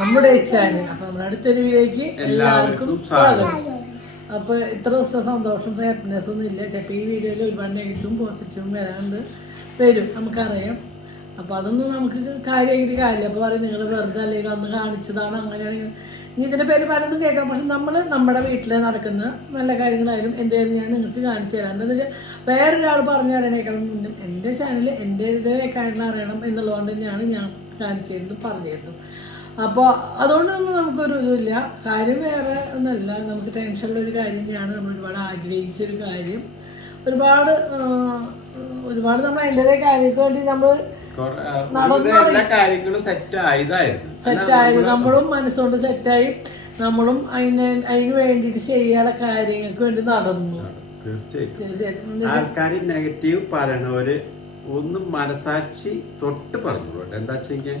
നമ്മുടെ ചാനൽ അപ്പൊ നമ്മുടെ അടുത്തൊരു വീഡിയോക്ക് എല്ലാവർക്കും സ്വാഗതം. അപ്പൊ ഇത്ര ദിവസത്തെ സന്തോഷം ഹാപ്പിനെസ് ഒന്നും ഇല്ല. ചിലപ്പോൾ ഈ വീഡിയോയിൽ ഒരുപാട് നെഗറ്റീവും പോസിറ്റീവും വരാണ്ട് വരും. നമുക്കറിയാം. അപ്പൊ അതൊന്നും നമുക്ക് കാര്യമായിട്ട് കാര്യമില്ല. അപ്പൊ പറയും നിങ്ങൾ വെറുതെ അല്ലെങ്കിൽ അന്ന് കാണിച്ചതാണ്? അങ്ങനെയാണെങ്കിൽ ഇനി ഇതിന്റെ പേര് പലതും കേൾക്കാം. പക്ഷെ നമ്മൾ നമ്മുടെ വീട്ടിൽ നടക്കുന്ന നല്ല കാര്യങ്ങളായാലും എന്തായാലും ഞാൻ നിങ്ങൾക്ക് കാണിച്ചു തരാം. എന്താണെന്ന് വെച്ചാൽ വേറൊരാൾ പറഞ്ഞു തരാനേക്കാളും മുന്നും എന്റെ ചാനൽ എന്റെ ഇതേ കാര്യങ്ങൾ അറിയണം എന്നുള്ളതുകൊണ്ട് തന്നെയാണ് ഞാൻ കാണിച്ചു തരുന്നത് പറഞ്ഞു തരുന്നത് അപ്പോൾ അതുകൊണ്ടൊന്നും നമുക്കൊരു ഇതില്ല കാര്യം വേറെ ഒന്നല്ല നമുക്ക് ടെൻഷനുള്ള ഒരു കാര്യം തന്നെയാണ് നമ്മൾ ഒരുപാട് ആഗ്രഹിച്ചൊരു കാര്യം. ഒരുപാട് ഒരുപാട് നമ്മൾ അതിന്റെതായ കാര്യങ്ങൾക്ക് വേണ്ടി നമ്മൾ എല്ലാ കാര്യങ്ങളും സെറ്റ് ആയതായിരുന്നു. സെറ്റായി നമ്മളും മനസ്സുകൊണ്ട് സെറ്റായി നമ്മളും അതിന് അതിന് വേണ്ടിയിട്ട് ചെയ്യാനുള്ള കാര്യങ്ങൾക്ക് വേണ്ടി നടന്നു. തീർച്ചയായിട്ടും. ആൾക്കാർ നെഗറ്റീവ് പറയണവര് ഒന്നും മനസാക്ഷി തൊട്ട് പറഞ്ഞു എന്താ വെച്ചാൽ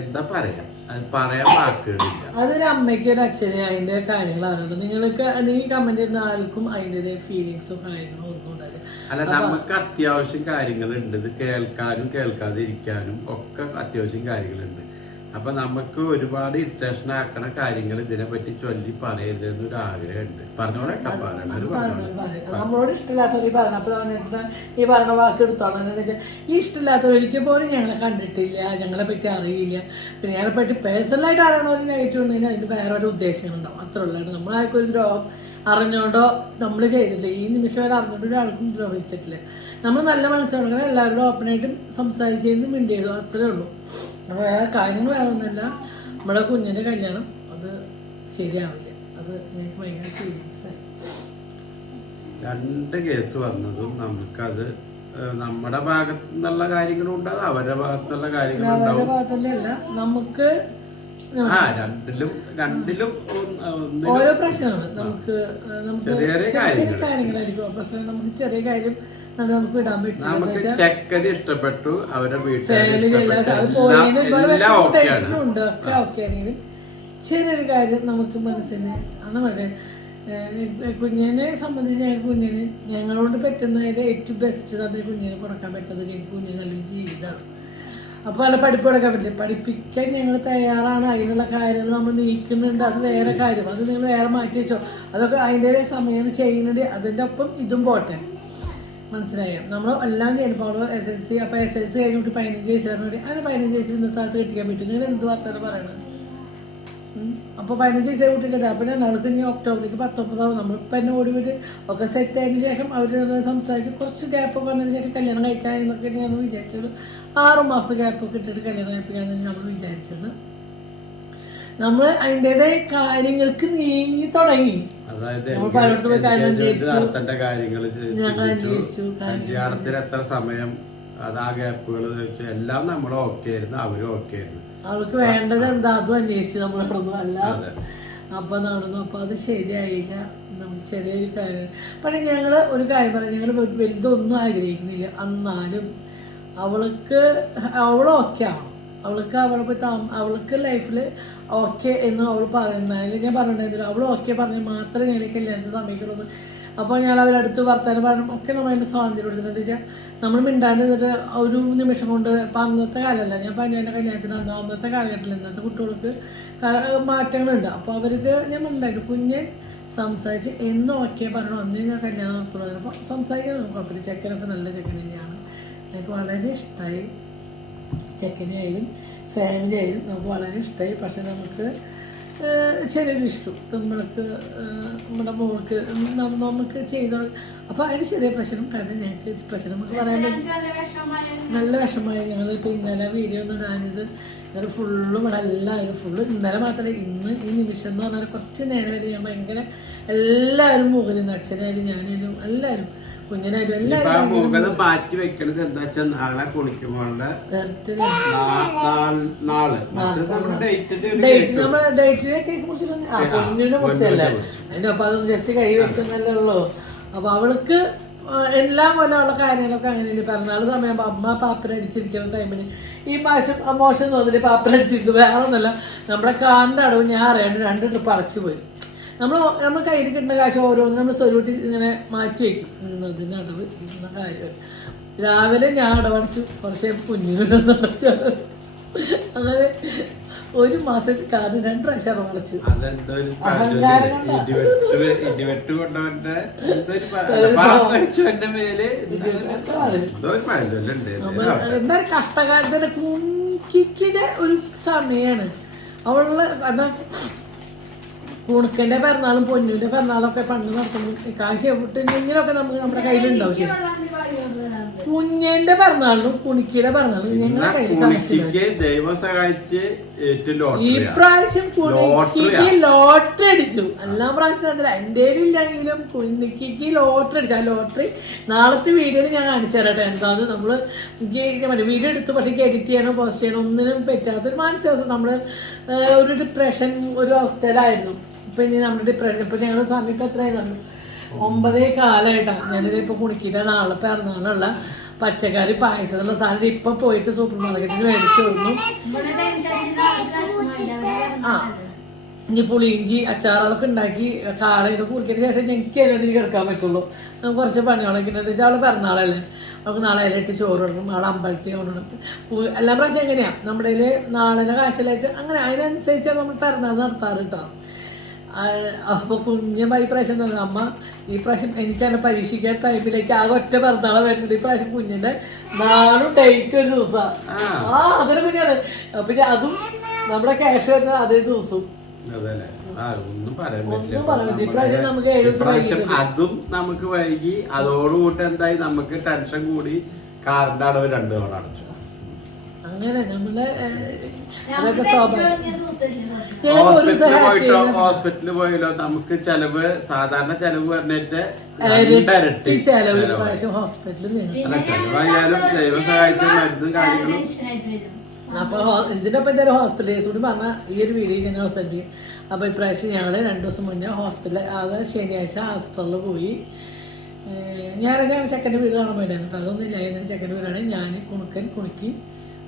എന്താ പറയാ? അത് പറയാൻ വാക്കുകളില്ല അതൊരു അമ്മയ്ക്ക് ഒരു അച്ഛനെ അതിന്റെ കാര്യങ്ങൾ അറിയണം നിങ്ങൾക്ക് നീ കമന്റ് ചെയ്യുന്ന ആർക്കും അതിന്റെ ഫീലിങ്സോ കാര്യങ്ങളോ ഒന്നും ഉണ്ടാവില്ല. അല്ല നമുക്ക് അത്യാവശ്യം കാര്യങ്ങളുണ്ട്. ഇത് കേൾക്കാനും കേൾക്കാതിരിക്കാനും ഒക്കെ അത്യാവശ്യം കാര്യങ്ങളുണ്ട്. അപ്പൊ നമുക്ക് ഒരുപാട് ഇറിറ്റേഷൻ ആക്കണ കാര്യങ്ങൾ ഇതിനെ പറ്റി ചൊല്ലി പറയരുതെന്ന് ഒരു ആഗ്രഹമുണ്ട് പറഞ്ഞോളൊക്കെ പറഞ്ഞോളെ. നമ്മളോട് ഇഷ്ടമില്ലാത്തവർ ഈ പറഞ്ഞ അപ്പോൾ ഈ പറഞ്ഞ വാക്ക് എടുത്തോളാം. ഈ ഇഷ്ടമില്ലാത്തവർ ഒരിക്കൽ പോലും ഞങ്ങളെ കണ്ടിട്ടില്ല ഞങ്ങളെ പറ്റി അറിയില്ല. പിന്നെ ഞങ്ങളെ പറ്റി പേഴ്സണലായിട്ട് അറിയണോ ഒരു നെഗറ്റീവ് ഉണ്ടെങ്കിൽ അതിന് വേറെ ഒരു ഉദ്ദേശങ്ങളുണ്ടാവും. അത്ര ഉള്ളതാണ് നമ്മൾ ആർക്കും ഒരു ദ്രോഹം അറിഞ്ഞോണ്ടോ നമ്മൾ ചെയ്തിട്ടില്ല. ഈ നിമിഷം വരെ അറിഞ്ഞിട്ട് ഒരാൾക്കും ദ്രോഹിച്ചിട്ടില്ല. നമ്മൾ നല്ല മനസ്സിലാക്കണം എല്ലാവരോടും ഓപ്പണായിട്ടും സംസാരിച്ചിരുന്നു മിണ്ടിയതും അത്രേ ഉള്ളൂ. അപ്പോൾ വേറെ കാര്യങ്ങൾ വേറെ ഒന്നുമില്ല. നമ്മുടെ കുഞ്ഞിന്റെ കല്യാണം അത് ശരിയാവില്ല. അത് എനിക്ക് ഭയങ്കര ഫീലിങ്സ് രണ്ട് കേസ് വന്നതും നമുക്കത് നമ്മുടെ ഭാഗത്തു നിന്നുള്ള കാര്യങ്ങളും ഉണ്ടാകും അവരുടെ ഭാഗത്തുള്ള കാര്യങ്ങളും അവരുടെ നമുക്ക് ആ രണ്ടിലും രണ്ടിലും ഓരോ പ്രശ്നമാണ്. നമുക്ക് നമുക്ക് ചെറിയ. കാര്യങ്ങളായിരിക്കും. നമുക്ക് കാര്യം നമുക്ക് വിടാൻ പറ്റും. വെച്ചാൽ ഇഷ്ടപ്പെട്ടു അവരുടെ ഒക്കെ ഓക്കെ ആണെങ്കിലും. ചെറിയൊരു കാര്യം നമുക്ക് മനസ്സിന് വളരെ കുഞ്ഞിനെ സംബന്ധിച്ച് ഞങ്ങൾ കുഞ്ഞിന് ഞങ്ങളോട് പറ്റുന്നതിൽ ഏറ്റവും ബെസ്റ്റ് തന്നെ കുഞ്ഞിനെ കൊടുക്കാൻ പറ്റുന്നത് ഞങ്ങൾക്ക് കുഞ്ഞിന് നല്ലൊരു ജീവിതമാണ്. അപ്പോൾ അല്ല പഠിപ്പ് കൊടുക്കാൻ പറ്റില്ല? പഠിപ്പിക്കാൻ ഞങ്ങൾ തയ്യാറാണ്. അതിനുള്ള കാര്യങ്ങൾ നമ്മൾ നീക്കുന്നുണ്ട്. അത് വേറെ കാര്യം. അത് നിങ്ങൾ വേറെ മാറ്റി വെച്ചോ. അതൊക്കെ അതിന്റെ സമയം ചെയ്യുന്നത് അതിന്റെ ഒപ്പം ഇതും പോട്ടെ. മനസ്സിലായോ. നമ്മൾ എല്ലാം ചെയ്യുമ്പോൾ അവിടെ എസ് എൽ സി അപ്പോൾ എസ് എൽ സി കഴിഞ്ഞിട്ട് പതിനഞ്ച് വയസ്സിലാണ് വേണ്ടി അങ്ങനെ പതിനഞ്ച് വയസ്സിൽ ഇന്നത്തെ കാലത്ത് കെട്ടിക്കാൻ പറ്റും. നിങ്ങൾ എന്ത് വാർത്തയാണ് പറയണത്? അപ്പോൾ പതിനഞ്ച് വയസ്സേ കുട്ടിക്കട്ടെ അപ്പോൾ ഞാൻ അവൾക്ക് ഇനി ഒക്ടോബറിലേക്ക് പത്തൊമ്പതാവും. നമ്മളിപ്പോൾ എന്നെ ഓടി വിട്ട് ഒക്കെ സെറ്റ് ആയതിന് ശേഷം അവർ സംസാരിച്ച് കുറച്ച് ഗ്യാപ്പ് വന്നതിന് ശേഷം കല്യാണം കഴിക്കാൻ എന്നൊക്കെ ഞാൻ വിചാരിച്ചത് ആറ് മാസം ഗ്യാപ്പ് ഒക്കെ ഇട്ടിട്ട് കല്യാണം കഴിപ്പിക്കാനാണ് നമ്മൾ വിചാരിച്ചത്. നമ്മൾ അതിന്റെതായ കാര്യങ്ങൾക്ക് നീങ്ങി തുടങ്ങി. നടത്തേണ്ട കാര്യങ്ങൾ ഞങ്ങൾ കല്യാണത്തിന് എത്ര സമയം അത് ആ ഗ്യാപ്പുകൾ എല്ലാം നമ്മൾ ഓക്കെ ആയിരുന്നു. അവരും ഓക്കെ ആയിരുന്നു. അവൾക്ക് വേണ്ടത് എന്താ? അതും അന്വേഷിച്ച് നമ്മൾ നടന്നു. അല്ല അപ്പൊ നടന്നു. അപ്പൊ അത് ശരിയായില്ല. നമുക്ക് ചെറിയൊരു കാര്യം. പക്ഷെ ഞങ്ങൾ ഒരു കാര്യം പറയാം. ഞങ്ങൾ വലുതൊന്നും ആഗ്രഹിക്കുന്നില്ല. എന്നാലും അവൾക്ക് അവളൊക്കെ ഓക്കെ ആവണം. അവൾക്ക് അവളെ പോയി അവൾക്ക് ലൈഫിൽ ഓക്കെ എന്ന് അവൾ പറയുന്നതിൽ ഞാൻ പറഞ്ഞിട്ടുണ്ടായിരുന്നില്ല. അവൾ ഓക്കെ പറഞ്ഞാൽ മാത്രമേ ഞാൻ കല്യാണത്തിന് സമ്മതിക്കുള്ളൂ. അപ്പോൾ ഞാൻ അവരടുത്ത് വർത്താനം പറഞ്ഞു ഒക്കെ നമ്മൾ അതിന്റെ സ്വാതന്ത്ര്യം എന്താ വെച്ചാൽ നമ്മൾ മിണ്ടാണ്ട് നിന്നിട്ട് ഒരു നിമിഷം കൊണ്ട് ഇപ്പം അന്നത്തെ കാലമല്ല ഞാൻ പഞ്ഞാന്റെ കല്യാണത്തിന് അന്ന് അന്നത്തെ കാലഘട്ടത്തിൽ ഇന്നത്തെ കുട്ടികൾക്ക് മാറ്റങ്ങളുണ്ട്. അപ്പോൾ അവർക്ക് ഞാൻ മിണ്ടായിട്ട് കുഞ്ഞ് സംസാരിച്ച് എന്ന് ഓക്കെ പറഞ്ഞു അന്ന് ഞാൻ കല്യാണം നടത്തുള്ളൂ. അപ്പോൾ സംസാരിക്കാൻ നമുക്ക് കുഴപ്പമില്ല ചെക്കനൊക്കെ നല്ല ചെക്കൻ തന്നെയാണ്. എനിക്ക് വളരെ ഇഷ്ടമായി ചെക്കനായാലും ഫാമിലി ആയാലും നമുക്ക് വളരെ ഇഷ്ടമായി പക്ഷെ നമുക്ക് ചെറിയൊരു ഇഷ്ടം. നമ്മൾക്ക് നമ്മുടെ മോൾക്ക് നമുക്ക് ചെയ്ത അപ്പോൾ അതിന് ചെറിയ പ്രശ്നം. കാരണം ഞങ്ങൾക്ക് പ്രശ്നം നമുക്ക് പറയാൻ പറ്റും. നല്ല വിഷമമായി. ഞങ്ങൾ ഇപ്പോൾ ഇന്നലെ വീഡിയോ ഒന്നും ഇടാനിത് ഞങ്ങൾ ഫുള്ളും ഇവിടെ എല്ലാവരും ഫുള്ള് ഇന്നലെ മാത്രമേ ഇന്ന് ഈ നിമിഷം എന്ന് പറഞ്ഞാൽ കുറച്ച് നേരം വരെ ഞാൻ ഭയങ്കര എല്ലാവരും മുകളിൽ നിന്ന് അച്ഛനായാലും ഞാനായാലും എല്ലാവരും എല്ലാവരും മുഖത് മാറ്റി വെക്കണത് എന്താ വെച്ചാൽ നാളെ. ഡേറ്റിനെ ആ കുറിച്ചല്ല? ജസ്റ്റ് കൈ വെച്ചെന്നല്ലേ ഉള്ളൂ. അപ്പൊ അവൾക്ക് എല്ലാം പോലെ ഉള്ള കാര്യങ്ങളൊക്കെ അങ്ങനെയല്ലേ. പിറന്നാൾ സമയം അമ്മ പാപ്പരടിച്ചിരിക്കുന്ന ടൈമിന് ഈ മോശം ആ മോശം തോന്നില്ല പാപ്പരടിച്ചിരിക്കുന്നത് വേറെ ഒന്നല്ല നമ്മുടെ കാറിന്റെ അടവ് ഞാൻ അറിയാണ്ട് രണ്ട് ട്രിപ്പ് അടച്ചു പോയി നമ്മൾ നമ്മൾ കയ്യിൽ കിട്ടുന്ന കാശ് ഓരോന്നും നമ്മൾ സ്വരൂട്ടി ഇങ്ങനെ മാറ്റി വയ്ക്കും ഇതിന്റെ അടവ് കാര്യം. രാവിലെ ഞാൻ അടവടച്ചു കുറച്ച് കുഞ്ഞിനടച്ചു അങ്ങനെ ഒരു മാസം കാരണം രണ്ട് പ്രാവശ്യം അടവടച്ചു. അതെന്തോ ഒരു അഹങ്കാരം കൊണ്ടാ. ഇടിവെട്ട് ഇടിവെട്ട് കൊണ്ടവന്റെ എന്തോ ഒരു പ- പാവം മരിച്ചവന്റെ മേൽ എന്തോ ഒരു പഴഞ്ചൊല്ലുണ്ട് എന്താ കഷ്ടകാലത്തിന്റെ കുഞ്ഞിക്കിടെ ഒരു സമയാണ്. അവളുടെ എന്താ കുണുക്കന്റെ പിറന്നാളും പൊന്നുവിന്റെ പിറന്നാളൊക്കെ പണ്ട് നടത്തുമ്പോൾ കാശ് എവിട്ട് ഇങ്ങനെയൊക്കെ നമുക്ക് നമ്മുടെ കയ്യിലുണ്ടാവും ശരി. കുഞ്ഞന്റെ പിറന്നാളിനും കുണിക്കിയുടെ പിറന്നാളും ഞങ്ങളുടെ കയ്യിൽ കാശില്ല ഈ പ്രാവശ്യം കുണിക്കിക്ക് ലോട്ടറി അടിച്ചു. എല്ലാ പ്രാവശ്യം അതില്ല എന്റെ ഇല്ലെങ്കിലും കുണിക്കിക്ക് ലോട്ടറി അടിച്ചു. ആ ലോട്ടറി നാളത്തെ വീഡിയോ ഞാൻ കാണിച്ചു തരട്ടെ എന്താന്ന് നമ്മൾ എനിക്ക് വീഡിയോ എടുത്തു പക്ഷേ എഡിറ്റ് ചെയ്യണം പോസ്റ്റ് ചെയ്യണം ഒന്നിനും പറ്റാത്തൊരു മാനസികാവസ്ഥ. നമ്മൾ ആ, ഒരു ഡിപ്രഷൻ ഒരു അവസ്ഥയിലായിരുന്നു. ഇപ്പൊ ഇനി നമ്മുടെ ഡിപ്രഷൻ ഇപ്പൊ ഞങ്ങൾ സമയത്ത് എത്രയായിരുന്നു? ഒമ്പതേ കാലമായിട്ടാണ് ഞാനിത് ഇപ്പൊ കുണിക്കിട്ട്. നാളെ പിറന്നാളുള്ള പച്ചക്കറി പായസം എന്നുള്ള സാധനം ഇപ്പൊ പോയിട്ട് സൂപ്പർ മാർക്കറ്റിൽ മേടിച്ചു കൊടുന്നു ആ. ഇനി പുളിയിഞ്ചി അച്ചാറുകളൊക്കെ ഉണ്ടാക്കി കാള ഇതൊക്കെ കുറിക്കിയതിന് ശേഷം എനിക്ക് അതിനകത്ത് കിടക്കാൻ പറ്റുള്ളൂ. നമുക്ക് കുറച്ച് പണികളൊക്കെ ഉണ്ട്. വെച്ചാൽ അവൾ പിറന്നാളല്ലേ? അവൾക്ക് നാളെ ഇലയിട്ട് ചോറ് കൊടുക്കും. നാളെ അമ്പലത്തിൽ കൊണ്ടുവന്നിട്ട് എല്ലാ പ്രാവശ്യം എങ്ങനെയാ? നമ്മുടെ കയ്യിൽ നാളെ കാശിലായിട്ട് അങ്ങനെ അതിനനുസരിച്ചാണ് നമ്മൾ പിറന്നാൾ നടത്താറ് കേട്ടോ അപ്പൊ കുഞ്ഞമായി പ്രാവശ്യം തന്നെ അമ്മ ഈ പ്രാവശ്യം എനിക്ക് തന്നെ പരീക്ഷിക്കാൻ ടൈമിലേക്ക് ആ ഒറ്റ പിറന്നാളെ വരുന്നുണ്ട്. ഈ പ്രാവശ്യം കുഞ്ഞിന്റെ നാളും ഡേറ്റ് ഒരു ദിവസമാണ് ആ. അതിന് പിന്നെയാണ് പിന്നെ അതും നമ്മുടെ ക്യാഷ് വരുന്നത് അതേ ദിവസവും ഒന്നും പറയാൻ പറ്റില്ല. അതും നമുക്ക് വൈകി അതോടുകൂട്ടി എന്തായി? നമുക്ക് ടെൻഷൻ കൂടി കാറിന്റെ അടവ് രണ്ടു തവണ അടച്ചു. അങ്ങനെ നമ്മൾ അതൊക്കെ സ്വാഭാവികം ഹോസ്പിറ്റലിൽ പോയല്ലോ നമുക്ക് ചെലവ് സാധാരണ ചെലവ് പറഞ്ഞിട്ട് ഇരട്ടി ചെലവ് പ്രാവശ്യം ഹോസ്പിറ്റലിൽ ചെലവായാലും ദൈവം സഹായിച്ച മരുന്നും കാര്യങ്ങളും. അപ്പൊ ഇതിനൊപ്പം എന്തായാലും ഹോസ്പിറ്റൽ കൂടി പറഞ്ഞ ഈ ഒരു വീഡിയോ ഞങ്ങൾ സെൻഡ് ചെയ്യും അപ്പൊ ഇപ്രാവശ്യം ഞങ്ങൾ രണ്ടു ദിവസം മുന്നേ ഹോസ്പിറ്റലിൽ അത് ശനിയാഴ്ച ഹോസ്പിറ്റലിൽ പോയി. ഞായറാഴ്ച ഞങ്ങൾ ചെക്കന്റെ വീട് കാണാൻ പോയിട്ടായിരുന്നു. അതൊന്നും ഇല്ലായിരുന്നു ചെക്കന്റെ വീടാണ്. ഞാൻ കുണുക്കൻ കുണുക്കി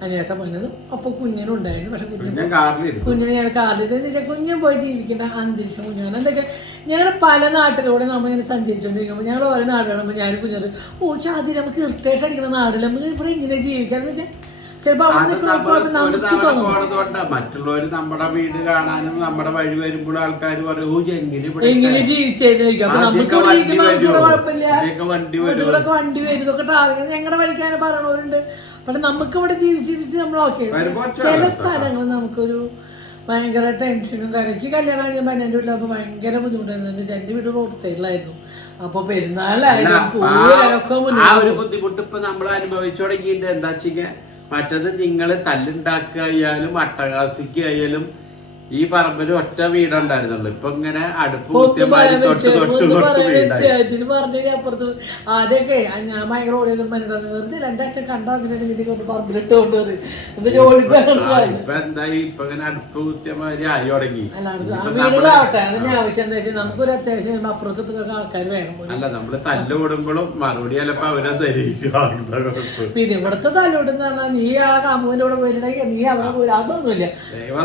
അനിയേട്ടൻ പോയത് അപ്പൊ കുഞ്ഞിനും ഉണ്ടായിരുന്നു. പക്ഷെ കുഞ്ഞിന് കുഞ്ഞിനെ ഞാൻ കാലിൽ വെച്ചാൽ കുഞ്ഞും പോയി ജീവിക്കേണ്ട അന്തരീക്ഷം കുഞ്ഞാണ്. എന്താ വെച്ചാൽ ഞങ്ങൾ പല നാട്ടിലൂടെ നമ്മൾ ഇങ്ങനെ സഞ്ചരിച്ചുകൊണ്ടിരിക്കുമ്പോൾ ഞങ്ങൾ ഓരോ നാട് കാണുമ്പോൾ ഞാൻ കുഞ്ഞത് ഓ ചാതി നമുക്ക് ഇറിറ്റേഷൻ അടിക്കുന്ന നാടിൽ നമുക്ക് ഇവിടെ ഇങ്ങനെ ജീവിക്കാന്ന് വെച്ചാൽ മറ്റുള്ളവര് നമ്മുടെ വീട് കാണാനും നമ്മുടെ വഴി വരുമ്പോഴും ആൾക്കാർ പറയും എങ്ങനെ ജീവിച്ചേന്ന് ചോദിക്കും. അപ്പൊ വണ്ടി വരും. ഇതൊക്കെ ടാർഗറ്റ് ഞങ്ങളുടെ വഴിക്കാനെ പറയണവരുണ്ട് പക്ഷെ നമുക്ക് ഇവിടെ ജീവിച്ച് ജീവിച്ച് നമ്മൾ ഓക്കെ ചില സ്ഥലങ്ങൾ നമുക്കൊരു ഭയങ്കര ടെൻഷനും കാര്യം എനിക്ക് കല്യാണം കഴിയുമ്പോൾ എന്റെ വീട്ടിലപ്പോൾ ഭയങ്കര ബുദ്ധിമുട്ടായിരുന്നു. എന്റെ വെച്ചാൽ എന്റെ വീട് റോഡ് സൈഡിലായിരുന്നു അപ്പൊ പെരുന്നാളായിരുന്നു ബുദ്ധിമുട്ട് ഇപ്പൊ നമ്മൾ അനുഭവിച്ചു തുടങ്ങിയിട്ട് എന്താ വെച്ചാ മറ്റത് നിങ്ങൾ തല്ലുണ്ടാക്കിയാലും അട്ടകാസിക്കായാലും ഈ പറമ്പിൽ ഒറ്റ വീടുണ്ടായിരുന്നുള്ളൂ. ഇപ്പൊ ഇങ്ങനെ അടുപ്പ് അപ്പുറത്ത് ആദ്യമൊക്കെ ഞാൻ ഭയങ്കര ഓടിയൊന്നും വെറുതെ രണ്ടാഴ്ച കണ്ടാ വീട്ടിൽ കൊണ്ട് പറമ്പിലിട്ട് കൊണ്ടുവരും എന്നിട്ട് ജോലിക്ക് ആ, ഇപ്പൊ എന്തായി? ഇപ്പൊ ഇങ്ങനെ അടുപ്പ് കുത്തിയമാതിരി ആയി തുടങ്ങി. അല്ലാണ്ട് ആ വീടുകളാവട്ടെ. അതിന് ആവശ്യം എന്താ വെച്ചാൽ നമുക്കൊരു അത്യാവശ്യം അപ്പുറത്ത് ഇപ്പുറത്തൊക്കെ ആൾക്കാർ വേണം അല്ല നമ്മൾ തല്ല് കൂടുമ്പോഴും മറുപടി ചിലപ്പോ കുഴപ്പം. പിന്നെ ഇവിടുത്തെ തല്ലുകൂടുന്ന നീ ആ കാമുവിന്റെ കൂടെ പോയിട്ടുണ്ടെങ്കിൽ നീ അവിടെ പോയി അതൊന്നുമില്ല. ദൈവം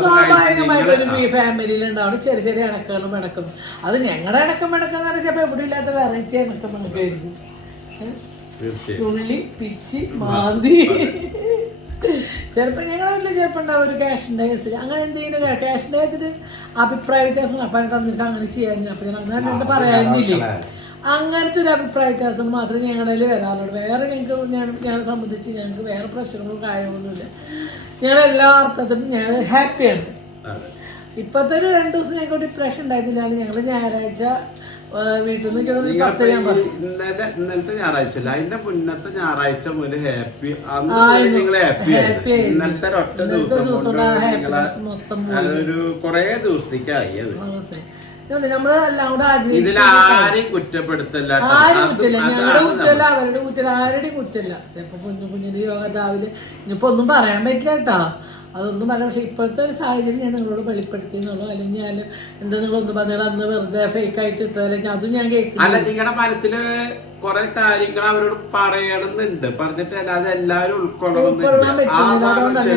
സ്വാഭാവികമായിട്ട് ഈ ഫാമിലിയിൽ ഉണ്ടാവും ചെറിയ ചെറിയ ഇണക്കുകളും ഇണക്കും അത് ഞങ്ങളുടെ ഇണക്കം ഇണക്കം എന്ന് പറഞ്ഞാൽ ചിലപ്പോൾ എവിടെ ഇല്ലാത്ത വെറൈറ്റി ഇണക്കം ഇണക്കായിരിക്കും ഉള്ളി പിച്ചി മാന്തി. ചിലപ്പോൾ ഞങ്ങളുടെ വീട്ടിൽ ചിലപ്പോൾ ഉണ്ടാവും ഒരു ക്യാഷ് കേസിൽ അങ്ങനെ എന്തെങ്കിലും ക്യാഷ് ഉണ്ടായിട്ട് അഭിപ്രായ വ്യത്യാസം അപ്പം തന്നിട്ട് അങ്ങനെ ചെയ്യാൻ അപ്പം ഞാൻ അങ്ങനെ പറയാനില്ലേ? അങ്ങനത്തെ ഒരു അഭിപ്രായ വ്യത്യാസം മാത്രമേ ഞങ്ങളുടെ കയ്യിൽ വരാറുള്ളൂ. വേറെ ഞങ്ങൾക്ക് ഞാൻ ഞങ്ങളെ സംബന്ധിച്ച് ഞങ്ങൾക്ക് വേറെ പ്രശ്നങ്ങളും കാര്യങ്ങളൊന്നുമില്ല. ഞങ്ങൾ എല്ലാ അർത്ഥത്തിലും ഞങ്ങൾ ഹാപ്പിയാണ് അതെ. ഇപ്പോഴത്തെ ഒരു രണ്ടു ദിവസം ഞങ്ങൾക്ക് ഡിപ്രഷൻ ഉണ്ടായിരുന്നില്ല ഞങ്ങൾ ഞായറാഴ്ച വീട്ടിൽ നിന്ന് പത്ത് ഞാൻ പറഞ്ഞു. ഇന്നലെ ഇന്നലത്തെ ഞായറാഴ്ച അല്ല? അതിന്റെ മുന്നത്തെ ഞായറാഴ്ച മുതൽ ഹാപ്പി നിങ്ങൾ ഹാപ്പി. ഇന്നലത്തെ ഒറ്റ ദിവസം അതൊരു കൊറേ ദിവസത്തേക്കായി അത്. നമ്മൾ എല്ലാം കൂടെ ആരെയും കുറ്റപ്പെടുത്തല്ല ആരും അതും- ഞങ്ങളുടെ കുറ്റല്ല അവരുടെ കുറ്റല്ല ആരുടെയും കുറ്റല്ല ചിലപ്പോ കുഞ്ഞു കുഞ്ഞിന്റെ യോഗ രാവിലെ ഇനിയിപ്പോ ഒന്നും പറയാൻ പറ്റില്ല കേട്ടോ. അതൊന്നും പറയാം പക്ഷെ ഇപ്പോഴത്തെ ഒരു സാഹചര്യം ഞാൻ നിങ്ങളോട് വെളിപ്പെടുത്തി എന്നുള്ളൂ. അല്ലെങ്കിൽ ഞാൻ എന്താ ഒന്ന് പറഞ്ഞാൽ അന്ന് വെറുതെ ഫേക്ക് ആയിട്ട് ഇട്ടത് അല്ലെങ്കിൽ അതും ഞാൻ കേൾക്കും അല്ല നിങ്ങളുടെ മനസ്സിൽ കുറെ കാര്യങ്ങൾ അവരോട് പറയണമെന്നുണ്ട് പറഞ്ഞിട്ട് അല്ലാതെ എല്ലാവരും ഉൾക്കൊള്ളാൻ അതുകൊണ്ടാണ്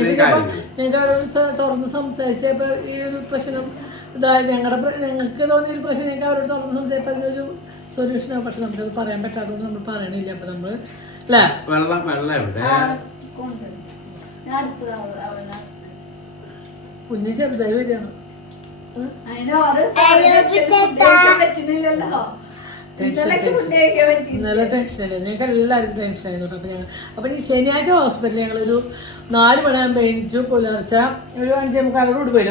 ഞങ്ങൾക്ക് അവരോട് തുറന്ന് സംസാരിച്ചപ്പോ ഈ ഒരു പ്രശ്നം ഇതായത് ഞങ്ങളുടെ ഞങ്ങൾക്ക് തോന്നിയ ഒരു പ്രശ്നം ഞങ്ങൾക്ക് അവരോട് തുറന്ന് സംസാരിച്ചപ്പോൾ അതിനൊരു സൊല്യൂഷനാണ് പക്ഷെ നമുക്കത് പറയാൻ പറ്റാത്തതുകൊണ്ട് നമ്മൾ പറയണില്ല. അപ്പൊ നമ്മൾ അല്ലേ? വെള്ളം വെള്ളം എവിടെ? കുഞ്ഞ് ചെറുതായി വരികയാണ് ടെൻഷനല്ലേ ഞങ്ങൾക്ക് എല്ലാവർക്കും ടെൻഷനായിരുന്നു കേട്ടോ. അപ്പോൾ ഈ ശനിയാഴ്ച ഹോസ്പിറ്റലിൽ ഞങ്ങൾ ഒരു നാല് മണിയാകുമ്പോൾ എണീച്ചു പുലർച്ചെ ഒരു അഞ്ചേ മുക്കാലോട് കൂടി പോയി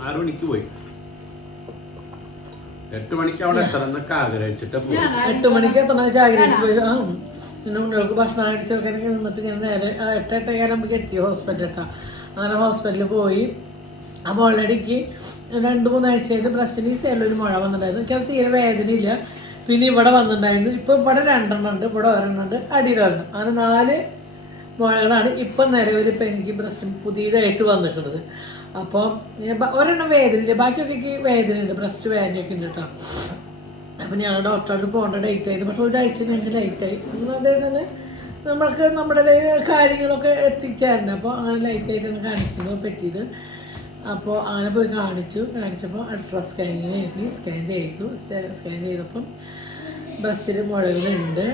ആറ് മണിക്ക് പോയി. എട്ട് മണിക്ക് അവിടെ എത്തണമെന്നൊക്കെ ആഗ്രഹിച്ചിട്ട് പോയി എട്ട് മണിക്ക് എത്തണം വെച്ചാൽ ആഗ്രഹിച്ച് പോയി ആ പിന്നെ കുട്ടികൾക്ക് ഭക്ഷണം കഴിച്ചൊക്കെ നിന്നിട്ട് ഞാൻ നേരെ ആ, എട്ട് നമുക്ക് എത്തി ഹോസ്പിറ്റൽ കേട്ടോ. അങ്ങനെ ഹോസ്പിറ്റലിൽ പോയി. അപ്പോൾ ഓൾറെഡിക്ക് രണ്ട് മൂന്നാഴ്ചയായിട്ട് ബ്രസ്റ്റിന് ഈ ഒരു മുഴ വന്നിട്ടുണ്ടായിരുന്നു. എനിക്ക് അത് തീരെ വേദനയില്ല. പിന്നെ ഇവിടെ വന്നിട്ടുണ്ടായിരുന്നു. ഇപ്പം ഇവിടെ രണ്ടെണ്ണം ഉണ്ട്. ഇവിടെ ഒരെണ്ണം ഉണ്ട്. അടിയിലൊരെണ്ണം അങ്ങനെ നാല് മുഴകളാണ് ഇപ്പം നിലവിൽ ഇപ്പം എനിക്ക് ബ്രസ്റ്റ് പുതിയതായിട്ട് വന്നിട്ടുള്ളത്. അപ്പോൾ ഒരെണ്ണം വേദനയില്ല. ബാക്കിയൊക്കെ എനിക്ക് വേദനയുണ്ട്. ബ്രസ്റ്റ് വേദനയൊക്കെ ഉണ്ട് കേട്ടോ. അപ്പം ഞങ്ങൾ ഡോക്ടറെ അടുത്ത് പോകേണ്ട ഡേറ്റ് ആയിരുന്നു. പക്ഷെ ഒരാഴ്ച ഞങ്ങൾക്ക് ലേറ്റായി അതേ തന്നെ നമ്മൾക്ക് നമ്മുടേതായ കാര്യങ്ങളൊക്കെ എത്തിച്ചേരണം അപ്പോൾ അങ്ങനെ ലൈറ്റായിട്ടാണ് കാണിക്കുന്നത് പറ്റിയത്. അപ്പോൾ അങ്ങനെ പോയി കാണിച്ചു. കാണിച്ചപ്പോൾ അൾട്രാ സ്കാനിങ് എഴുതി സ്കാൻ ചെയ്തു. സ്കാൻ ചെയ്തപ്പം ബ്രസ്റ്റിൽ മുഴകളുണ്ട്.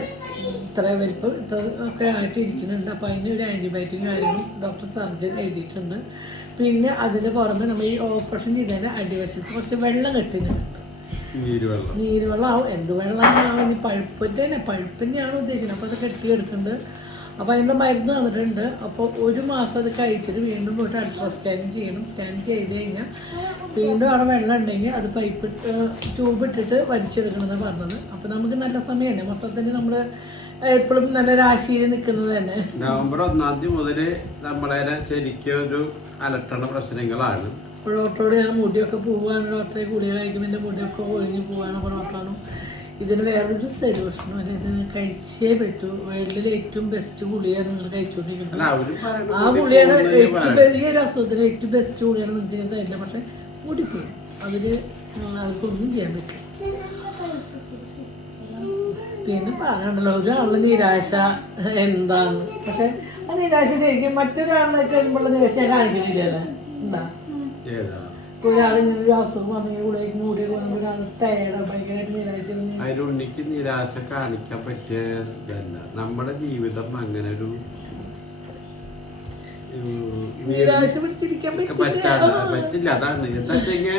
ഇത്ര വലിപ്പം ഇത്ര ഒക്കെ ആയിട്ട് ഇരിക്കുന്നുണ്ട് അപ്പോൾ അതിന് ഒരു ആന്റിബയോട്ടിക് കാര്യങ്ങളും ഡോക്ടർ സർജൻ എഴുതിയിട്ടുണ്ട്. പിന്നെ അതിന് പുറമെ നമ്മൾ ഈ ഓപ്പറേഷൻ ചെയ്തതിന്റെ അടിവശത്ത് കുറച്ച് വെള്ളം കെട്ടുന്നുണ്ട് നീരുവെള്ളം. എന്ത് വെള്ളമാവും ഇനി പഴുപ്പിന്റെ തന്നെ പഴുപ്പിന്റെയാണ് ഉദ്ദേശിക്കുന്നത്. അപ്പോൾ അത് കെട്ടിയെടുക്കുന്നുണ്ട്. അപ്പോൾ അതിന്റെ മരുന്ന് തന്നിട്ടുണ്ട്. അപ്പോൾ ഒരു മാസം അത് കഴിച്ചിട്ട് വീണ്ടും പോയിട്ട് അൾട്രാ സ്കാൻ ചെയ്യണം. സ്കാൻ ചെയ്ത് കഴിഞ്ഞാൽ വീണ്ടും അവിടെ വെള്ളം ഉണ്ടെങ്കിൽ അത് പൈപ്പ് ട്യൂബ് ഇട്ടിട്ട് വലിച്ചെടുക്കണമെന്ന് പറഞ്ഞത്. അപ്പോൾ നമുക്ക് നല്ല സമയമാണ് മൊത്തത്തിൽ നമ്മൾ എപ്പോഴും നല്ല രാശിയിൽ നിൽക്കുന്നത് തന്നെ. നവംബർ ഒന്നാം തീയതി മുതൽ നമ്മളെ ശരിക്കും ഒരു അലട്ടണ പ്രശ്നങ്ങളാണ്. അപ്പോൾ ഡോക്ടറോട് ഞാൻ മുടിയൊക്കെ പോവുകയാണ് ഡോക്ടറെ ഗുളിക കഴിക്കുമ്പോൾ എന്റെ മുടിയൊക്കെ ഒഴിഞ്ഞ് പോവുകയാണ് അപ്പോൾ ഡോക്ടറാണ് ഇതിന് വേറൊരു സൊല്യൂഷനും അല്ല ഇത് കഴിച്ചേ പറ്റൂ. വേൾഡിൽ ഏറ്റവും ബെസ്റ്റ് ഗുളിയാണ് നിങ്ങൾ കഴിച്ചുകൊണ്ടിരിക്കുന്നത് ആ ഗുളിയാണ് ഏറ്റവും വലിയ ഒരു അസുഖത്തിന് ഏറ്റവും ബെസ്റ്റ് ഗുളിയാണ് നിങ്ങൾക്ക് ഞാൻ തരില്ല. പക്ഷെ മുടിപ്പോയി അതിൽ അവർക്കൊന്നും ചെയ്യാൻ പറ്റില്ല. പിന്നെ പറയണ്ടല്ലോ ഒരാളുടെ നിരാശ എന്താണ് പക്ഷെ ആ നിരാശ ശരിക്കും മറ്റൊരാളിനൊക്കെ വരുമ്പോഴുള്ള നിരാശ കാണിക്കുന്നില്ല കാണിക്കുന്നില്ലല്ലേ എന്താ? ഇങ്ങനെ ഒരു അസുഖം വന്നെങ്കിൽ കൂടെ മൂടി പോകുമ്പോൾ ഒരാൾ ടയർഡ് ഭയങ്കരമായിട്ട് നിരാശ വന്ന്. അതിലുണ്ണിക്ക് നിരാശ കാണിക്കാൻ പറ്റിയ ഇതല്ല. നമ്മുടെ ജീവിതം അങ്ങനെ ഒരു നിരാശ പിടിച്ചിരിക്കാൻ പറ്റില്ല.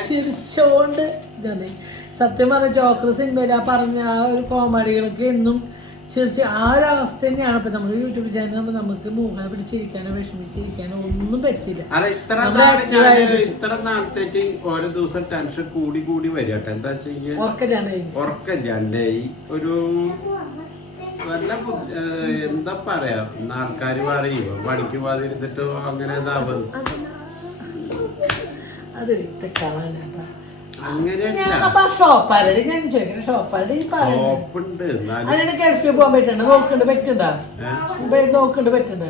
ചിരിച്ചോണ്ട് സത്യം പറഞ്ഞ സിനിമയിൽ ആ പറഞ്ഞ ആ ഒരു കോമാളികൾക്ക് എന്നും ചിരിച്ച് ആ ഒരു അവസ്ഥ തന്നെയാണ് ഇപ്പൊ നമ്മുടെ യൂട്യൂബ് ചാനൽ നമുക്ക് മൂങ്ങനെ പിടിച്ചിരിക്കാനോ വിഷമിച്ചിരിക്കാനോ ഒന്നും പറ്റില്ല. അല്ല ഇത്ര നാളത്തേക്ക് ഓരോ ദിവസം ടെൻഷൻ കൂടി കൂടി വരികട്ടെ എന്താ ചെയ്യാ? ഉറക്കല്ലാണ്ടായി ഒരു നല്ല എന്താ പറയാ? ആൾക്കാര് പറയുമോ പണിക്ക് പോകാതിരുന്നിട്ടോ അങ്ങനെ അത് തെറ്റാണ് അങ്ങനെയല്ല ഷോപ്പാരുടെ ഞാൻ ചോദിക്കുന്നത് ഷോപ്പാരുടെ ഷോപ്പുണ്ട് എന്നാലും അതിന് ഗൾഫിൽ പോകാൻ പറ്റണ്ട നോക്കണ്ട് പറ്റണ്ട നോക്കണ്ട് പറ്റണ്ട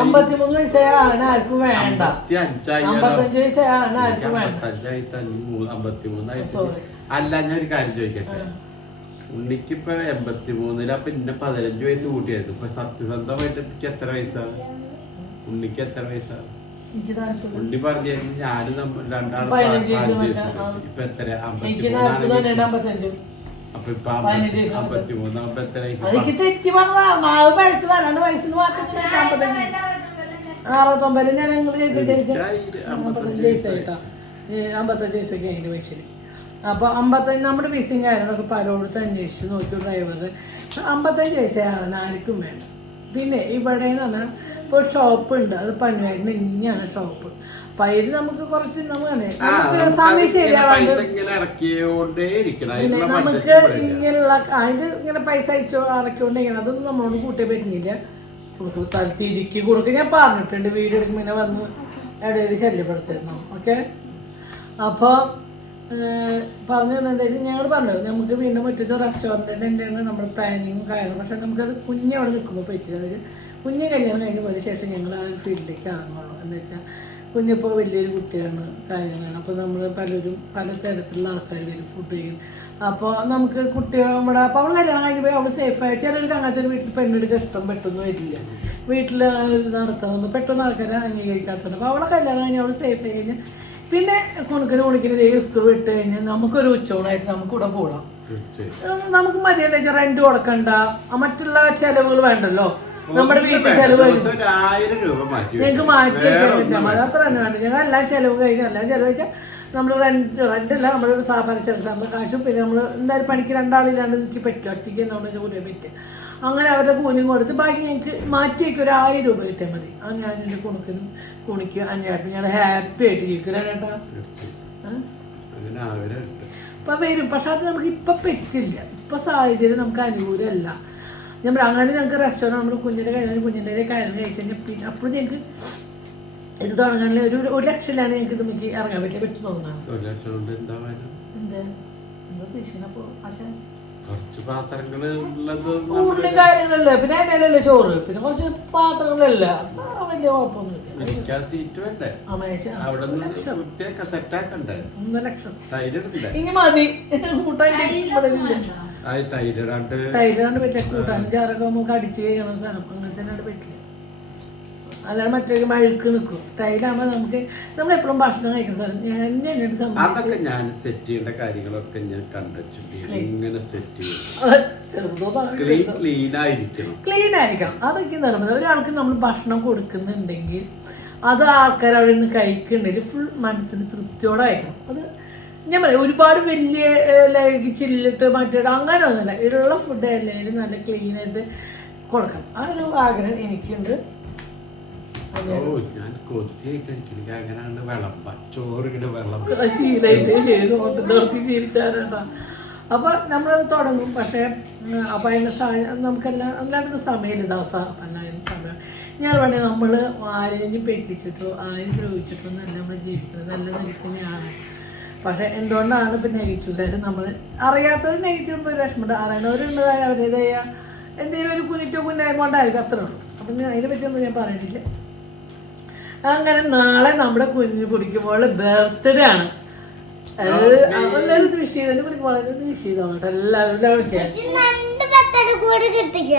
അമ്പത്തിമൂന്ന് വയസ്സായ ആളിനെ ആർക്കും വേണ്ട. അമ്പത്തഞ്ച് വയസ്സായ ആളിനെ ആർക്കും വേണ്ട. അല്ല ഞാൻ ഒരു കാര്യം ചോദിക്കട്ടെ? ഉണ്ണിക്ക് ഇപ്പൊ എൺപത്തി മൂന്നിൽ അപ്പൊ ഇന്നെ പതിനഞ്ച് വയസ്സ് കൂട്ടിയായിരുന്നു. ഇപ്പൊ സത്യസന്ധമായിട്ട് എനിക്ക് എത്ര വയസ്സാണ്? ഉണ്ണിക്ക് എത്ര വയസ്സാ എനിക്ക് ഞാനും രണ്ടാളും. ഇപ്പൊ എത്ര അമ്പത്തി അപ്പൊ ഇപ്പൊ പതിനഞ്ച് വയസ്സ് അമ്പത്തി മൂന്ന് അപ്പൊ എത്ര അതെനിക്ക് തെറ്റി പറഞ്ഞതാ. നാളെ പഠിച്ചതാ. രണ്ട് വയസ്സിന് മാറ്റം അമ്പത്തഞ്ച്. അറുപത്തൊമ്പതിൽ ഞാൻ നിങ്ങൾ ജയിച്ച ജയിച്ച അമ്പത്തഞ്ച് വയസ്സൊക്കെ അതിന്റെ മനുഷ്യന്. അപ്പൊ അമ്പത്തഞ്ച് നമ്മുടെ വിസയും കാര്യങ്ങളൊക്കെ പലയിടത്തും അന്വേഷിച്ചു നോക്കി ഡ്രൈവർ അമ്പത്തഞ്ച് വയസ്സായ ആർക്കും വേണ്ട. പിന്നെ ഇവിടെ എന്ന് പറഞ്ഞാൽ ഇപ്പോൾ ഷോപ്പ് ഉണ്ട് അത് പഞ്ഞായിട്ടിന് ഇനിയാണ് ഷോപ്പ്. അപ്പൊ അതിൽ നമുക്ക് കുറച്ച് നമുക്ക് നമുക്ക് സമയം ശരിയാവാണ്ട്. പൈസ ഇങ്ങനെ പിന്നെ നമുക്ക് ഇങ്ങനെയുള്ള അതിന്റെ ഇങ്ങനെ പൈസ അയച്ചോ അറക്കൊണ്ടെങ്കിൽ അതൊന്നും നമ്മളോട് കൂട്ടിയേ പറ്റുന്നില്ല സ്ഥലത്ത് ഇരിക്കി കൊടുക്കും. ഞാൻ പറഞ്ഞിട്ടുണ്ട് വീട് എടുക്കുമ്പോൾ ഇങ്ങനെ വന്ന് ഇടയിൽ ശല്യപ്പെടുത്തിരുന്നു ഓക്കെ? അപ്പോൾ പറഞ്ഞു എന്താ വെച്ചാൽ ഞങ്ങൾ പറഞ്ഞു നമുക്ക് വീണ്ടും മുറ്റത്ത് റെസ്റ്റോറന്റിന്റെ തന്നെയാണ് നമ്മൾ പ്ലാനിങ്ങും കാര്യങ്ങളും. പക്ഷെ നമുക്കത് കുഞ്ഞവിടെ നിൽക്കുമ്പോൾ പറ്റില്ല. കുഞ്ഞ് കല്യാണം കഴിഞ്ഞ് പോയ ശേഷം ഞങ്ങൾ ആ ഒരു ഫീൽഡിലേക്ക് ഇറങ്ങുള്ളൂ. എന്ന് വെച്ചാൽ കുഞ്ഞിപ്പോൾ വലിയൊരു കുട്ടിയാണ് കാര്യങ്ങളാണ്. അപ്പോൾ നമ്മൾ പലരും പല തരത്തിലുള്ള ആൾക്കാർ വരും ഫുഡ് കഴിക്കും അപ്പോൾ നമുക്ക് കുട്ടികൾ നമ്മുടെ അപ്പോൾ അവൾ കല്യാണം കഴിഞ്ഞ് പോയി അവൾ സേഫായി ചിലർക്ക് അങ്ങനത്തെ ഒരു വീട്ടിൽ പെണ്ണെടുക്കാൻ ഇഷ്ടം പെട്ടെന്ന് വരില്ല. വീട്ടിൽ നടത്തുന്നത് പെട്ടെന്ന് ആൾക്കാരെ അംഗീകരിക്കാത്തത് അപ്പോൾ അവളെ കല്യാണം കഴിഞ്ഞാൽ അവൾ സേഫ് ആയി കഴിഞ്ഞാൽ പിന്നെ കുണുക്കിന് കുണിക്കിന് ദേ സ്കൂൾ വിട്ട് കഴിഞ്ഞാൽ നമുക്കൊരു ഉച്ചോണായിട്ട് നമുക്ക് ഇവിടെ പോകാം തീർച്ചയായും. ഉം, നമുക്ക് മര്യാദ റെന്റ് കൊടുക്കണ്ട. മറ്റുള്ള ചെലവുകൾ വേണ്ടല്ലോ. നമ്മുടെ വീട്ടിൽ. ചെലവ് കഴിഞ്ഞു. ആയിരം രൂപ മാറ്റി ഞങ്ങൾക്ക്. മാറ്റി വെക്കാൻ പറ്റില്ല. അത്ര തന്നെ വേണ്ട. ഞങ്ങൾ എല്ലാം ചെലവ് കഴിഞ്ഞു. എല്ലാം ചെലവ് വെച്ചാൽ നമ്മൾ റെന്റ് റെന്റ് അല്ല നമ്മൾ സാധാരണ ചെലവ് നമ്മുടെ കാശും പിന്നെ നമ്മൾ എന്തായാലും പണിക്ക് രണ്ടാളില്ലാണ്ട് എനിക്ക് പറ്റും. ഒറ്റയ്ക്ക് നമ്മുടെ ജോലിയെ പറ്റും. അങ്ങനെ അവരുടെ കൂലിയും കൊടുത്ത് ബാക്കി ഞങ്ങൾക്ക് മാറ്റി വെക്കും. ഒരു ആയിരം രൂപ കിട്ടിയാൽ മതി. അത് ഞാൻ എന്റെ കുണുക്കിനും കുണിക്ക് അഞ്ഞാട്ടും ഞങ്ങൾ ഹാപ്പി ആയിട്ട് ജീവിക്കില്ല കേട്ടാ അപ്പം വരും. പക്ഷെ അത് നമുക്ക് ഇപ്പൊ പറ്റില്ല. ഇപ്പൊ സാഹചര്യം നമുക്ക് അനുകൂലമല്ല. ഞാൻ അങ്ങനെ ഞങ്ങൾക്ക് റെസ്റ്റോറന്റ് നമ്മൾ കുഞ്ഞിന്റെ കഴിഞ്ഞാൽ കുഞ്ഞിന്റെ കാര്യം കഴിച്ചു കഴിഞ്ഞാൽ പിന്നെ അപ്പോൾ ഞങ്ങൾക്ക് ഇത് തുടങ്ങാനുള്ള ഒരു ഒരു ലക്ഷത്തിലാണ് ഞങ്ങൾക്ക് ഇത് നമുക്ക് ഇറങ്ങാൻ പറ്റിയ പറ്റി തോന്നുന്നത്. കൂടുതലും കാര്യങ്ങളല്ലേ? പിന്നെ അതിനല്ലേ ചോറ്? പിന്നെ കുറച്ച് പാത്രങ്ങളല്ല? വലിയ കുഴപ്പമൊന്നുമില്ല. ഇനി മതി. കൂട്ടാൻ ചാറൊക്കെ നമുക്ക് അടിച്ച് പറ്റില്ല. അല്ലാതെ മറ്റൊരു മഴുക്ക് നിൽക്കും ടൈലാകുമ്പോൾ നമുക്ക് നമ്മൾ എപ്പോഴും ഭക്ഷണം കഴിക്കുന്ന സാധനം. ഞാൻ എന്നെ എന്നോട് അതൊക്കെ ഞാൻ സെറ്റ് ചെയ്യേണ്ട കാര്യങ്ങളൊക്കെ ഞാൻ കണ്ടിട്ടുണ്ട് ഇങ്ങനെ സെറ്റ് ചെയ്യും. ക്ലീൻ ക്ലീൻ ആയിരിക്കണം. ക്ലീൻ ആയിരിക്കണം. അതൊക്കെ നിർബന്ധം ഒരാൾക്ക് നമ്മൾ ഭക്ഷണം കൊടുക്കുന്നുണ്ടെങ്കിൽ അത് ആൾക്കാർ അവിടെ നിന്ന് കഴിക്കുന്നുണ്ടെങ്കിൽ ഫുൾ മനസ്സിന് തൃപ്തിയോടെ അയക്കണം അത് ഞാൻ പറയാം ഒരുപാട് വലിയ ലൈക്ക് ചില്ലിട്ട് മറ്റേ അങ്ങനെ ഒന്നുമില്ല ഇതിലുള്ള ഫുഡ് എല്ലാവരും നല്ല ക്ലീൻ ആയിട്ട് കൊടുക്കണം. ആ ഒരു ആഗ്രഹം എനിക്കുണ്ട്. ഞാൻ കൊതിയായിട്ട് വിളമ്പ വിളമ്പ ശീലമായിട്ട് നിർത്തി അപ്പൊ നമ്മളത് തുടങ്ങും. പക്ഷേ അപ്പൊ അതിന്റെ സ- നമുക്കെല്ലാം എല്ലാവർക്കും സമയമില്ല. ദിവസം എല്ലാവരും സമയം. ഞാൻ വേണേ നമ്മൾ ആരെയും പെറ്റിച്ചിട്ടോ ആരെയും ദ്രോഹിച്ചിട്ടോ നല്ല നമ്മൾ ജീവിക്കുന്നത്. നല്ല നിൽക്കുന്നതാണ് പക്ഷെ എന്തുകൊണ്ടാണ് ഇപ്പം നെഗറ്റീവ് നമ്മൾ അറിയാത്തവർ നെഗറ്റീവ് ഒരു വിഷമമുണ്ട്. അറിയണവരുള്ളതായ അവരുടേതായ എന്തെങ്കിലും ഒരു കുനിറ്റോ കുന്നായ്മ കൊണ്ടായിരിക്കും അത്രേ ഉള്ളൂ. അപ്പം ഞാൻ അതിനെ പറ്റിയൊന്നും ഞാൻ പറയുന്നില്ല അങ്ങനെ നാളെ നമ്മുടെ കുഞ്ഞു കുടിക്കുമ്പോൾ ബർത്ത്ഡേ ആണ്. എല്ലാവരും വിഷ് ചെയ്തതിന് കുടിക്കുമ്പോൾ വിഷ് ചെയ്തോട്ടെ എല്ലാവരും എല്ലാവരും വിളിക്കാം. കൂടി കിട്ടില്ല.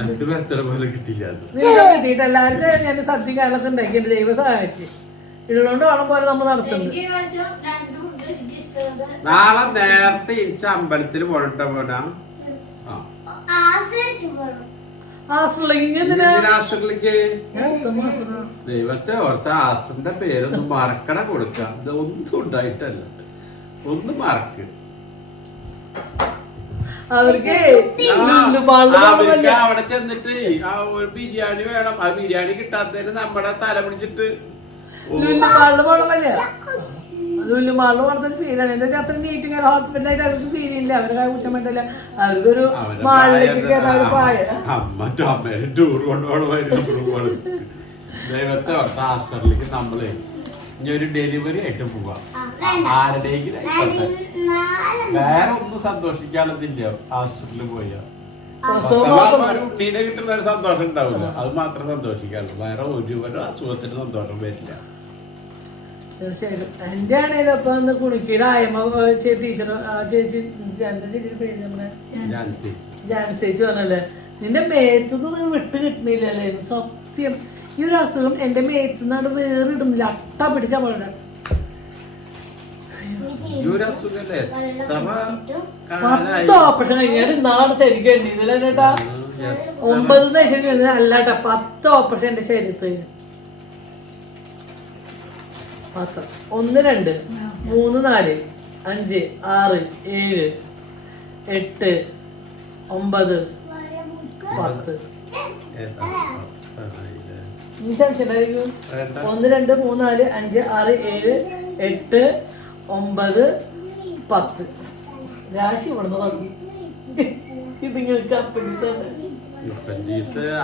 രണ്ട് ബർത്ത്ഡേ പോലെ കിട്ടില്ല അത്. നിങ്ങൾക്ക് കിട്ടിയിട്ട് എല്ലാവർക്കും ഞാൻ സദ്യ കാലത്ത് ഉണ്ടാക്കി. ദൈവ ദൈവം സഹായിച്ചു. ഇള്ളോണ്ട് വേണം പോലെ നമ്മൾ നടത്തുന്നത് നാളെ നേരത്തെ ഇനിച്ച് അമ്പലത്തിൽ പോകണ്ട പോരാ ദൈവത്തെ ഓർത്ത ആസ്റ്ററിന്റെ പേരൊന്നും മറക്കണ കൊടുക്ക. ഇത് ഒന്നും ഉണ്ടായിട്ടല്ല. ഒന്ന് മറക്ക്. അവർക്ക് അവിടെ ചെന്നിട്ട് ആ ഒരു ബിരിയാണി വേണം. ആ ബിരിയാണി കിട്ടാത്തതിന് നമ്മുടെ തല പിടിച്ചിട്ട്. ഓ, ലുലു മാളിൽ പോകണം പറ്റില്ല ലുലു മാളിൽ പോകണത്തിന് ഫീലാണ് എന്താ വെച്ചാൽ അത്ര നീറ്റിങ് ഹോസ്പിറ്റലായിട്ട് അവർക്ക് ഫീൽ ഇല്ല. അവരുടെ കുറ്റം പറ്റില്ല അവർക്കൊരു മാളിലേക്ക് അമ്മേനെ ടൂർ കൊണ്ടുപോകണമായിരുന്നു ദൈവത്തെ ഓർത്ത നമ്മളെ ഇനി ഒരു ഡെലിവറി ആയിട്ട് പോവാം. ആരുടെയെങ്കിലും ആയിക്കോട്ടെ. വേറെ ഒന്നും സന്തോഷിക്കാനുള്ളതില്ല ആശുപത്രിയിൽ പോയാ. ഒരു കുട്ടീനെ കിട്ടുന്ന ഒരു സന്തോഷം ഉണ്ടാവില്ല. അത് മാത്രം സന്തോഷിക്കാനുള്ളൂ. വേറെ ഒരു ഒരു അസുഖത്തിന് സന്തോഷം വരില്ല. തീർച്ചയായിട്ടും. എന്റെ ആണേലും അപ്പൊ അന്ന് കുണിക്കീടെ ആയമ്മ ടീച്ചർ ചേച്ചി ചേച്ചിയുടെ പേര് നമ്മുടെ? ജാൻസി. ചേച്ചി പറഞ്ഞല്ലേ? നിന്റെ മേത്തുനിന്ന് വിട്ട് കിട്ടുന്നില്ലല്ലേ സത്യം. ഈ ഒരു അസുഖം. എന്റെ മേത്തുനിന്നാണ് വേറിടുന്നില്ല ലട്ട പിടിച്ച പോലെ പത്ത് ഓപ്പറേഷൻ കഴിഞ്ഞാൽ നാളെ ശരിക്കും എണ്ണീന്നില്ല കേട്ടാ ഒമ്പത് ശരി അല്ലാട്ടാ പത്ത് ഓപ്പറേഷൻ എന്റെ ശരീരത്തിൽ പത്ത് ഒന്ന് രണ്ട്. മൂന്ന് നാല്. അഞ്ച് ആറ് ഏഴ് എട്ട് ഒമ്പത് പത്ത്. വിശാംശമായിരിക്കും. ഒന്ന് രണ്ട് മൂന്ന് നാല് അഞ്ച് ആറ് ഏഴ് എട്ട് ഒമ്പത് പത്ത്. രാശി ഇവിടുന്ന് തുടങ്ങി. ഇത് നിങ്ങൾക്ക് അപ്പൻഡിക്സാണ്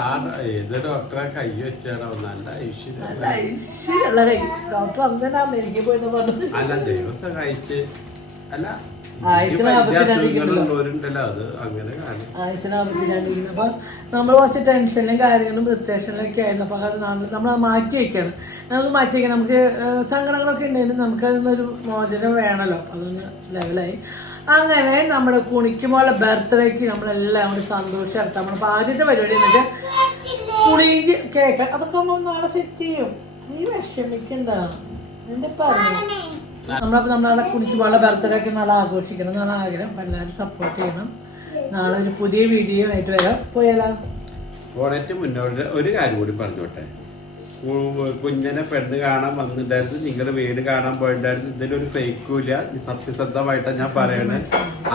ആ ഏത് ഡോക്ടറെ കൈ വെച്ചാണോ നല്ല ഐശ്വര്യം. പറഞ്ഞു. അല്ല അല്ല. അസുഖങ്ങളുള്ളവരുണ്ടല്ലോ അത് അങ്ങനെ കാണും. ആയുസിനാപത്തിലാണ്ടിരിക്കുന്നത് അപ്പൊ നമ്മൾ കുറച്ച് ടെൻഷനിലും കാര്യങ്ങളും ഡിപ്രഷനിലൊക്കെ ആയിരുന്നു. അപ്പൊ അത് നമ്മൾ മാറ്റി വെക്കണം. നമുക്ക് മാറ്റി വെക്കണം. നമുക്ക് സങ്കടങ്ങളൊക്കെ ഉണ്ടെങ്കിലും നമുക്ക് അതിനൊരു മോചനം വേണമല്ലോ. അതൊന്ന് ലെവലായി അങ്ങനെ നമ്മുടെ കുണിക്കുമ്പോഴുള്ള ബർത്ത്ഡേക്ക് നമ്മളെല്ലാം കൂടി സന്തോഷമായിട്ട് നമ്മളിപ്പോൾ ആദ്യത്തെ പരിപാടി എന്നിട്ട് പുളിയിഞ്ചി കേക്ക്. അതൊക്കെ നമ്മൾ നാളെ സെറ്റ് ചെയ്യും. നീ വിഷമിക്കണ്ട. എന്റെ പറഞ്ഞു നമ്മളപ്പോൾ നമ്മളവിടെ ബർത്ത്ഡേ ഒക്കെ നാളെ ആഘോഷിക്കണം എന്നാണ് ആഗ്രഹം. എല്ലാവരും സപ്പോർട്ട് ചെയ്യണം. നാളെ ഒരു പുതിയ വീഡിയോ ആയിട്ട് വരാം. പോയാലോ? മുന്നോട്ട് ഒരു കാര്യം കൂടി പറഞ്ഞോട്ടെ. കുഞ്ഞിനെ പെണ്ണ് കാണാൻ വന്നിട്ടായിരുന്നു നിങ്ങളുടെ വീട് കാണാൻ പോയിട്ടായിരുന്നു ഇതിലൊരു ഫേക്കും ഇല്ല. സത്യസന്ധമായിട്ടാ ഞാൻ പറയണേ.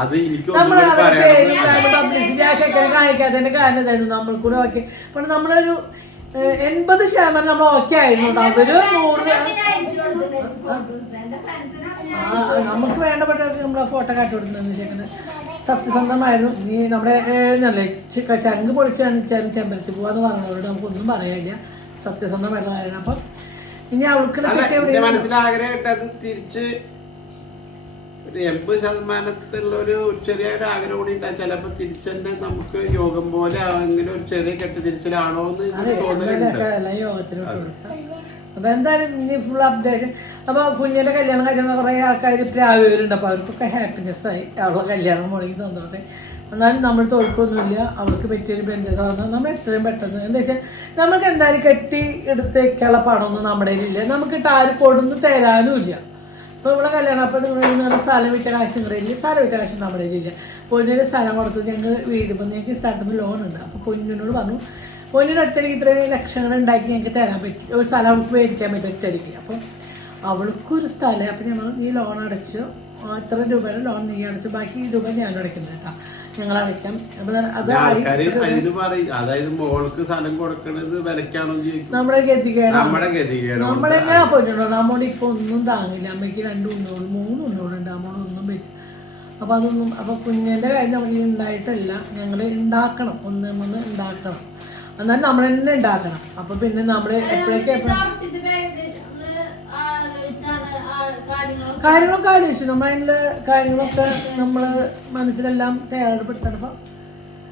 അത് എനിക്ക് നമ്മൾ ഒന്നും അവരുടെ പേര് പറയണം പബ്ലിസിറ്റി കാണിക്കാത്തതിന്റെ കാരണം ഇതായിരുന്നു നമ്മൾ കൂടെ ഓക്കെ പക്ഷെ നമ്മളൊരു എൺപത് ശതമാനം നമ്മൾ ഓക്കെ ആയിരുന്നു അതൊരു അവർ നൂറ് നമുക്ക് വേണ്ടപ്പെട്ടവർക്ക് നമ്മൾ ആ ഫോട്ടോ കാട്ടിവിടുന്നതെന്ന് ചേക്കന് സത്യസന്ധമായിരുന്നു. നീ നമ്മുടെ ചങ്ക് പൊളിച്ചാണ് കാണിച്ചാലും ചെമ്പരത്തി പോവാന്ന് പറഞ്ഞവരോട് നമുക്കൊന്നും പറയാനില്ല. സത്യസന്ധമായിട്ടുള്ള കാര്യമാണ്. അപ്പം ഇനി അവൾക്കുള്ള ചെക്ക് എവിടെ അത് തിരിച്ച് ഒരു എൺപത് ശതമാനത്തിലുള്ള ഒരു ചെറിയൊരു ആഗ്രഹം കൂടി ഉണ്ടാ ചിലപ്പോ തിരിച്ച് തന്നെ നമുക്ക് യോഗം പോലെ അങ്ങനെ ഒരു ചെറിയ കെട്ട് തിരിച്ചിലാണോ എന്ന് യോഗത്തിന് കൊടുക്കാം അപ്പൊ എന്തായാലും ഇനി ഫുൾ അപ്ഡേഷൻ അപ്പൊ കുഞ്ഞിന്റെ കല്യാണം കഴിച്ച കുറെ ആൾക്കാർ പ്രാവികരുണ്ട് അപ്പൊ അവർക്കൊക്കെ ഹാപ്പിനെസ് ആയി. അവളുടെ കല്യാണം മുടങ്ങി സന്തോഷം എന്നാലും നമ്മൾ തോൽക്കൊന്നുമില്ല അവർക്ക് പറ്റിയൊരു വന്നാൽ നമ്മൾ എത്രയും പെട്ടെന്ന് എന്താ വെച്ചാൽ നമുക്ക് എന്തായാലും കെട്ടി എടുത്ത് വെക്കാനുള്ള പണമൊന്നും നമ്മുടെ കയ്യിലില്ല. നമുക്ക് ആര് കൊടുന്ന് തരാനും ഇല്ല. അപ്പോൾ ഇവിടെ കല്യാണം അപ്പോൾ നിങ്ങൾ സ്ഥലം വിറ്റ കാശ് കയ്യിലില്ല. സ്ഥലം വിറ്റ കാശ് നമ്മുടെ കയ്യിലില്ല. പൊന്നിന് സ്ഥലം കൊടുത്തു ഞങ്ങൾ വീട് ഇപ്പം ഞങ്ങൾക്ക് ഈ സ്ഥലത്ത് ലോൺ ഉണ്ട്. അപ്പോൾ പൊന്നിനോട് പറഞ്ഞു പൊന്നിന് ഒറ്റയ്ക്ക് ഇത്രയും ലക്ഷങ്ങൾ ഉണ്ടാക്കി ഞങ്ങൾക്ക് തരാൻ പറ്റി ഒരു സ്ഥലം അവൾക്ക് മേടിക്കാൻ പറ്റും ഒറ്റയ്ക്ക് അപ്പം അവൾക്കൊരു സ്ഥലം അപ്പം ഞങ്ങൾ ഈ ലോൺ അടച്ചു ആ, ഇത്ര രൂപയുടെ ലോൺ നീ അടച്ചു ബാക്കി ഈ രൂപ ഞാൻ അടയ്ക്കുന്നത് കേട്ടോ. ഞങ്ങൾ അടയ്ക്കാം അതായത് മോൾക്ക് കൊടുക്കണത് വിലക്കാണോ നമ്മുടെ ഗതികേടാണ്. പൊന്നിടോ നമ്മളിപ്പോ ഒന്നും താങ്ങില്ല. അമ്മയ്ക്ക് രണ്ട് ഉണ്ണോട് മൂന്ന് ഉണ്ണോടുണ്ട് അമ്മോട് ഒന്നും പറ്റും അപ്പൊ അതൊന്നും അപ്പൊ കുഞ്ഞിന്റെ കാര്യം നമ്മൾ ഉണ്ടായിട്ടല്ല. ഞങ്ങൾ ഉണ്ടാക്കണം. ഒന്ന് ഒന്ന് ഉണ്ടാക്കണം. എന്നാൽ നമ്മൾ തന്നെ ഉണ്ടാക്കണം. അപ്പൊ പിന്നെ നമ്മൾ എപ്പോഴേക്കും കാര്യങ്ങളൊക്കെ ആലോചിച്ചു. നമ്മൾ അതിന്റെ കാര്യങ്ങളൊക്കെ നമ്മൾ മനസ്സിലെല്ലാം തയ്യാറെടുപ്പെടുത്തപ്പോൾ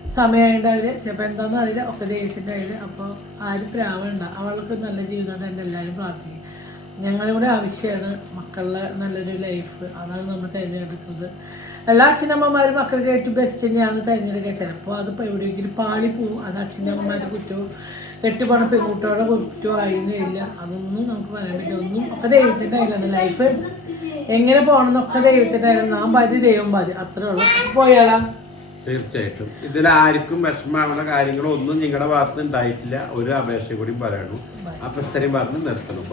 സമയമായിട്ട് ചിലപ്പോൾ എന്താണെന്ന് അറിയില്ല. ഒക്കെ ദേഷ്യത്തിന്റെ കയ്യിൽ അപ്പോൾ ആരും പ്രാവണ്ട. അവൾക്ക് നല്ല ജീവിതം തന്നെ എല്ലാവരും പ്രാർത്ഥിക്കും. ഞങ്ങളിവിടെ ആവശ്യമാണ് മക്കളുടെ നല്ലൊരു ലൈഫ് അതാണ് നമ്മൾ തിരഞ്ഞെടുക്കുന്നത്. എല്ലാ അച്ഛനമ്മമാരും മക്കൾക്ക് ഏറ്റവും ബെസ്റ്റ് തന്നെയാണ് തിരഞ്ഞെടുക്കുക. ചിലപ്പോൾ അതിപ്പോൾ എവിടെയെങ്കിലും പാളി പോവും. അത് അച്ഛനമ്മമാരുടെ കുറ്റവും കെട്ടിപ്പോണ പെൺകുട്ടികളുടെ കുറ്റവും ആയിരുന്നില്ല അതൊന്നും നമുക്ക് പറയാൻ പറ്റില്ല. ഒന്നും ഒക്കെ ദൈവത്തിന്റെ കയ്യിലാണ് ലൈഫ്? എങ്ങനെ പോകണമെന്നൊക്കെ ദൈവത്തിന്റെ കയ്യിലാണ് നാം പാതി ദൈവം പാതി. അത്രേ ഉള്ളൂ. പോയാലാ? തീർച്ചയായിട്ടും. ഇതിൽ ആർക്കും വിഷമാവുന്ന കാര്യങ്ങളൊന്നും നിങ്ങളുടെ ഭാഗത്ത് ഉണ്ടായിട്ടില്ല. ഒരു അപേക്ഷ കൂടി പറയണു. അപ്പൊ ഇത്രയും പറഞ്ഞ് നിർത്തണം.